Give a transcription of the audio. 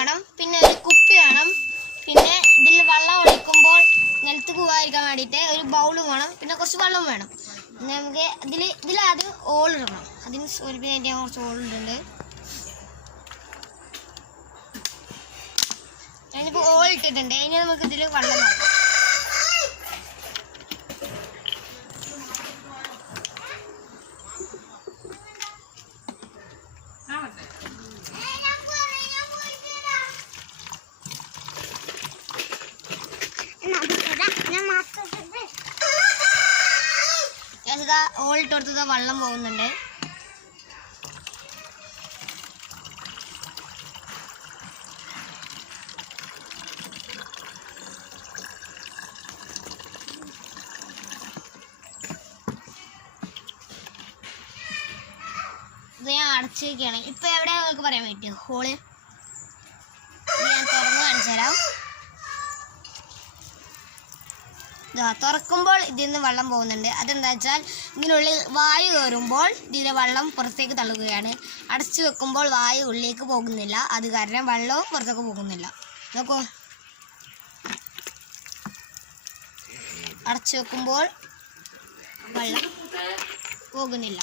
വേണം, പിന്നെ ഒരു കുപ്പി വേണം, പിന്നെ ഇതിൽ വെള്ളം ഒഴിക്കുമ്പോൾ നിലത്ത് പോകാതിരിക്കാൻ വേണ്ടിയിട്ട് ഒരു ബൗളും വേണം, പിന്നെ കുറച്ച് വെള്ളം വേണം. നമുക്ക് ഇതിലാദ്യം ഓളിടണം. അതിന് പിന്നെ ഞാൻ കുറച്ച് ഓളിടുന്നുണ്ട്. ഞാനിപ്പോൾ ഓളിട്ടിട്ടുണ്ട്. ഇനി നമുക്ക് ഇതിൽ വെള്ളം വേണം. ഓളിട്ട് കൊടുത്തത് വെള്ളം പോകുന്നുണ്ട്. ഇത് ഞാൻ അടച്ചു വയ്ക്കുകയാണ്. ഇപ്പൊ എവിടെയാ നിങ്ങൾക്ക് പറയാൻ പറ്റുമോ ഹോള്? ഞാൻ തുറന്ന് കാണിച്ചു തരാം. തുറക്കുമ്പോൾ ഇതിൽ നിന്ന് വെള്ളം പോകുന്നുണ്ട്. അതെന്താ വെച്ചാൽ ഇതിനുള്ളിൽ വായു കയറുമ്പോൾ ഇതിലെ വെള്ളം പുറത്തേക്ക് തള്ളുകയാണ്. അടച്ചു വെക്കുമ്പോൾ വായു ഉള്ളിലേക്ക് പോകുന്നില്ല. അത് കാരണം വെള്ളവും പുറത്തേക്ക് പോകുന്നില്ല. നോക്കൂ, അടച്ചു വെക്കുമ്പോൾ വെള്ളം പോകുന്നില്ല.